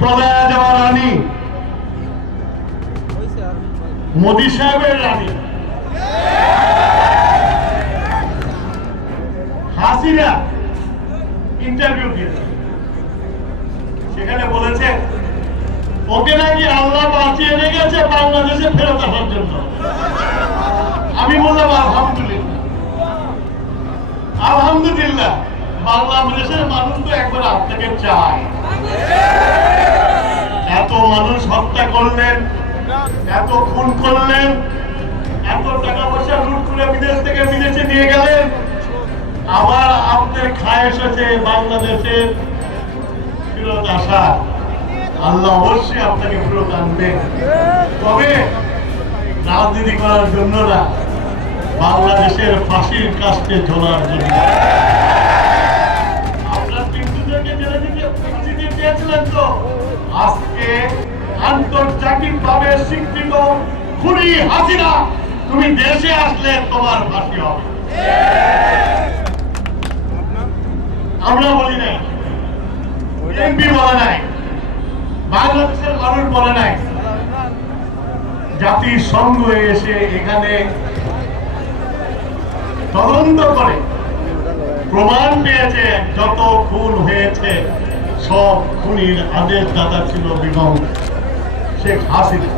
পলায়া যাওয়া রানী মোদী সাহেবের রানী। হাসিনা ইন্টারভিউ দিয়েছে সেখানে বলেছে, ওকে নাকি আল্লাহ বাঁচিয়ে রেখেছে বাংলাদেশে ফেরত আসার জন্য? আমি বললাম, আলহামদুলিল্লাহ। আলহামদুলিল্লাহ, বাংলাদেশের মানুষ তো একবার আপনাকে চায়। মানুষ হত্যা করলেন, এত খুন করলেন, এত টাকা পয়সা লুট করে বিদেশ থেকে বিদেশে নিয়ে গেলেন। আবার আপনার খায় এসেছে বাংলাদেশে আসা। আল্লাহ অবশ্যই আপনাকে তবে রাজনীতি করার জন্য না, বাংলাদেশের ফাঁসির ঝোলার জন্য। আপনার দিতে দিয়েছিলেন তো? আজকে আন্তর্জাতিক ভাবে স্বীকৃত খুনি হাসিনা, তুমি দেশে আসলে তোমার ফাঁসি হবে। আমরা বলি এমপি বলে নাই। বাংলাদেশের মানুষ বলে নাই। জাতিসংঘ এসে এখানে তদন্ত করে প্রমাণ পেয়েছে, যত খুন হয়েছে। সব খুনির আদেশ দাতা ছিল বেগম শেখ হাসিনা।